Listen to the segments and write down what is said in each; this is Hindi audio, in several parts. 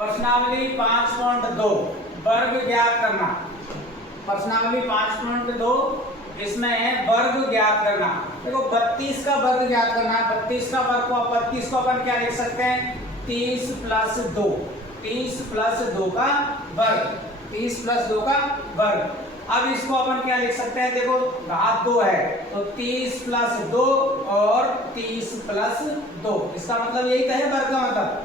प्रश्नावली 5.2 वर्ग ज्ञात करना। प्रश्नावली 5.2 इसमें है वर्ग ज्ञात करना। देखो 32 का वर्ग ज्ञात करना है। 32 का वर्ग को 32 को अपन क्या लिख सकते हैं? 30 प्लस 2, 30 प्लस 2 का वर्ग, 30 प्लस 2 का वर्ग। अब इसको अपन क्या लिख सकते हैं? देखो घात 2 है तो 30 प्लस 2 और 30 प्लस 2, इसका मतलब यही तो है वर्ग का मतलब।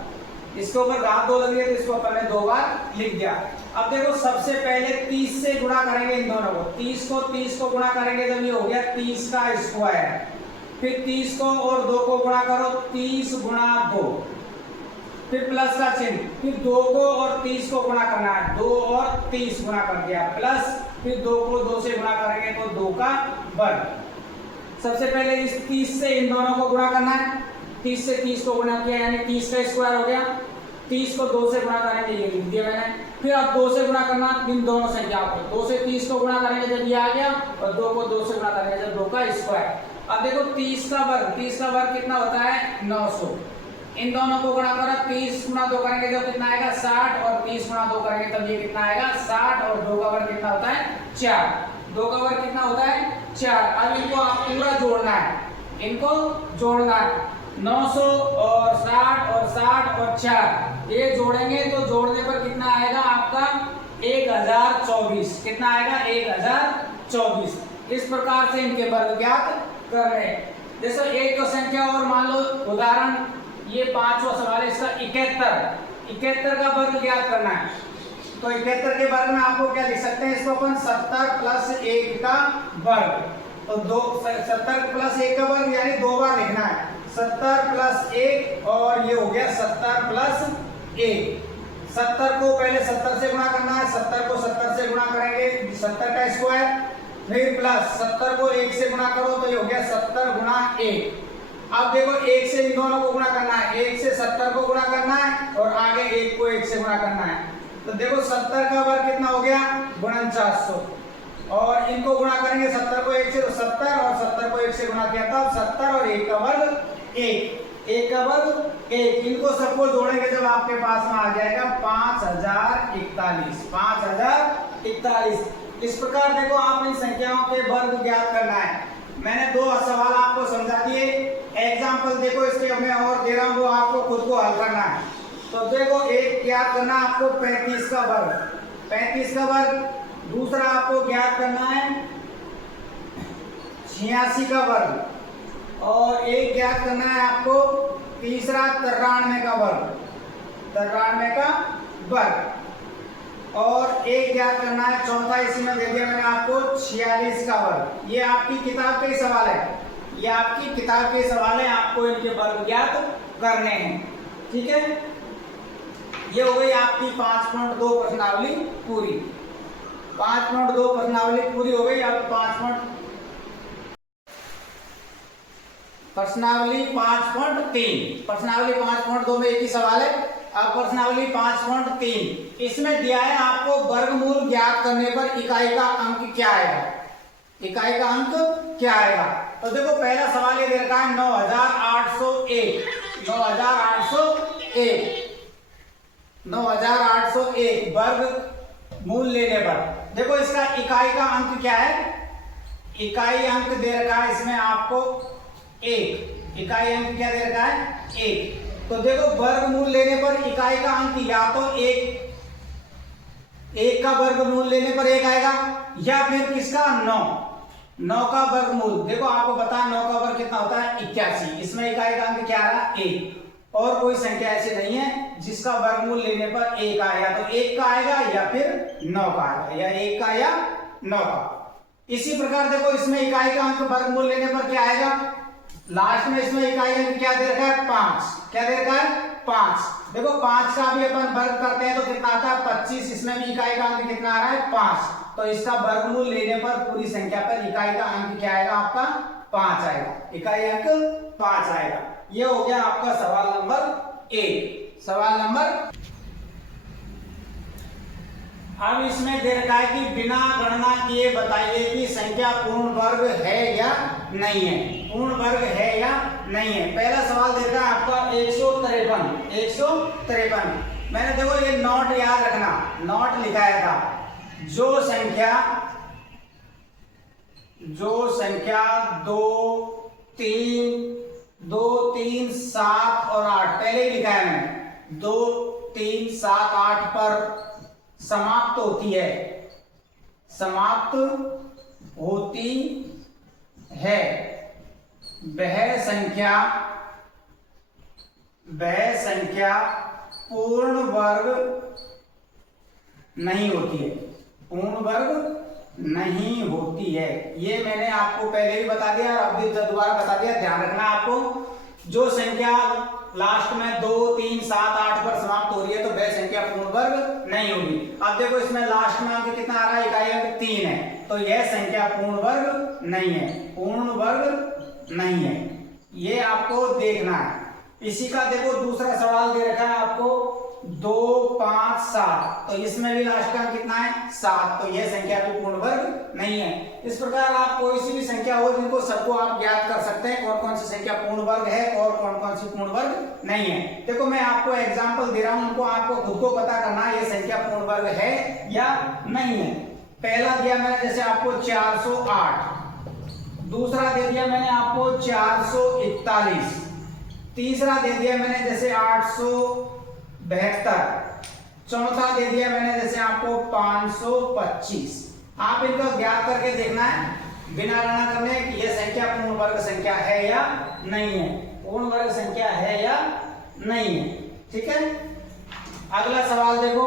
इसके ऊपर घात 2 लग रही है तो इसको अपन ने 2 बार लिख दिया। अब देखो सबसे पहले 30 से गुणा करेंगे इन दोनों को, 30 को गुणा करेंगे जब ये हो गया 30 का स्क्वायर, फिर 30 को और 2 को गुणा करो 30 गुणा 2, फिर प्लस का चिन्ह, फिर 2 को और 30 को गुणा करना है, 2 और 30 गुणा कर दिया, प्लस फिर 2 को 2 से गुणा करेंगे तो 2 का वर्ग। सबसे पहले इस 30 से इन दोनों को गुणा करना है, 30 से 30 को गुणा किया यानी 30 का स्क्वायर हो गया, 30 को 2 से गुणा करेंगे ये लिख दिया मैंने, फिर अब 2 से गुणा करना इन दोनों संख्याओं को, 2 से 30 को गुणा करेंगे जब ये आ गया और 2 को 2 से गुणा करेंगे जब 2 का स्क्वायर। अब देखो 30 का वर्ग कितना होता है? 900। इन दोनों को गुणा करो, 30 गुणा 2 करेंगे तो कितना आएगा? 60, और 30 गुणा 2 करेंगे तब ये कितना आएगा? 60, और 2 का वर्ग कितना होता है? 4। 2 का वर्ग कितना होता है? 4। अब इनको आप पूरा जोड़ना है, इनको जोड़ना है, 900 और 60 और 60 और 4 ये जोड़ेंगे तो जोड़ने पर कितना आएगा आपका? 1024। कितना आएगा? 1024। इस प्रकार से इनके वर्ग ज्ञात कर रहे हैं। जैसे एक तो संख्या और मान लो, उदाहरण ये 5वां सवाल है, इसका 71 का वर्ग ज्ञात करना है। तो 71 के वर्ग में आपको क्या लिख सकते हैं? इसको अपन 70 प्लस 1 का वर्ग, तो 70 प्लस 1 का वर्ग यानी 2 बार लिखना है, 70 प्लस 1 और ये हो गया 70 प्लस 1। 70 को पहले 70 से गुणा करना है, 70 को 70 से गुणा करेंगे 70 का स्क्वायर, फिर प्लस 70 को 1 से गुणा करो तो ये हो गया 70 गुणा 1। अब देखो 1 से इन दोनों को गुणा करना है, 1 से 70 को गुणा करना है और आगे 1 को 1 से गुणा करना है, तो देखो 70 का वर्ग कितना हो गया? 4900। और इनको गुणा करेंगे 70 को 1 से तो 70 और 70 को 1 से गुणा किया तब 70 और 1 का वर्ग 1 का वर्ग 1। इनको सबको जोड़ेंगे जब आपके पास में आ जाएगा 5041। 5041। इस प्रकार देखो आप इन संख्याओं के वर्ग ज्ञात करना है। मैंने 2 सवाल आपको समझा दिए, एग्जाम्पल देखो इसके मैं और दे रहा हूँ, वो आपको खुद को हल करना है। तो देखो एक ज्ञात करना आपको 35 का वर्ग, 35 का वर्ग। दूसरा आपको ज्ञात करना है 86 का वर्ग, और एक ज्ञात करना है आपको तीसरा 93 का वर्ग, 93 का वर्ग, और एक ज्ञात करना है चौथा इसी में दे दिया मैंने आपको 46 का वर्ग। ये आपकी किताब के सवाल है, ये आपकी किताब के सवाल है, आपको इनके वर्ग ज्ञात करने हैं। ठीक है, ये हो गई आपकी 5.2 प्रश्नावली पूरी। 5.2 प्रश्नावली पूरी हो गई। अब प्रश्नावली 5.3। प्रश्नावली 5.2 में एक ही सवाल है। अब प्रश्नावली 5.3 इसमें दिया है आपको वर्गमूल ज्ञात करने पर इकाई का अंक क्या आएगा? इकाई का अंक क्या आएगा? तो देखो पहला सवाल ये दे रखा है 9801। 9801 वर्ग मूल लेने पर देखो इसका इकाई का अंक क्या है? इकाई अंक दे रखा है इसमें आपको 1। इकाई अंक क्या दे रखा है? 1। तो देखो वर्गमूल लेने पर इकाई का अंक या तो 1 का वर्गमूल लेने पर 1 आएगा, या फिर किसका? 9 का वर्गमूल। देखो आपको पता है 9 का वर्ग कितना होता है? 81। इसमें इकाई का अंक क्या आ रहा है? 1। और कोई संख्या ऐसी नहीं है जिसका वर्गमूल लेने पर 1 आएगा, तो 1 का आएगा या फिर 9 का आएगा, या 1 का या 9 का। इसी प्रकार देखो इसमें इकाई का अंक वर्गमूल लेने पर क्या आएगा? लास्ट में इसमें इकाई अंक क्या दे रखा है? 5। क्या दे रखा है? 5। देखो 5 का भी अपन वर्ग करते हैं तो कितना आता है? 25। इसमें भी इकाई का अंक कितना आ रहा है? 5। तो इसका वर्गमूल लेने पर पूरी संख्या पर इकाई का अंक क्या आएगा? आपका 5 आएगा। इकाई अंक 5 आएगा। ये हो गया आपका सवाल नंबर 1। सवाल नंबर, अब इसमें दे रखा है कि बिना गणना किए बताइए कि संख्या पूर्ण वर्ग है या नहीं है। पूर्ण वर्ग है या नहीं है। पहला सवाल दे रखा है आपका 153। मैंने देखो ये नॉट याद रखना, नॉट लिखाया था। जो संख्या 2, 3, 7 और 8 पहले ही लिखा है मैंने, 2, 3, 7, 8 पर समाप्त होती है, वह संख्या पूर्ण वर्ग नहीं होती है, पूर्ण वर्ग नहीं होती है। ये मैंने आपको पहले भी बता दिया और अभी दोबारा बता दिया, ध्यान रखना आपको। जो संख्या लास्ट में 2, 3, 7, 8 पर समाप्त हो रही है तो वह संख्या पूर्ण वर्ग नहीं होगी। अब देखो इसमें लास्ट में अंक कितना आ रहा है, इकाई अंक 3 है, तो यह संख्या पूर्ण वर्ग नहीं है, पूर्ण वर्ग नहीं है, ये आपको देखना है। इसी का देखो दूसरा सवाल दे रखा है आपको 2, 5, 7, तो इसमें भी लास्ट का कितना है 7, तो यह संख्या भी पूर्ण वर्ग नहीं है। इस प्रकार आप कोई सी भी संख्या हो जिनको सबको आप ज्ञात कर सकते हैं कौन कौन सी संख्या पूर्ण वर्ग है और कौन कौन सी पूर्ण वर्ग नहीं है। देखो मैं आपको एग्जांपल दे रहा हूं, उनको आपको खुद को पता करना है ये संख्या पूर्ण वर्ग है या नहीं है। पहला दिया मैंने जैसे आपको 408, दूसरा दे दिया मैंने आपको 441, तीसरा दे दिया मैंने जैसे 872, चौथा दे दिया मैंने जैसे आपको 525। आप इनको ज्ञात करके देखना है बिना गणना करने कि यह संख्या पूर्ण वर्ग संख्या है या नहीं है, पूर्ण वर्ग संख्या है या नहीं है। ठीक है, अगला सवाल देखो,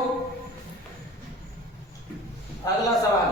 अगला सवाल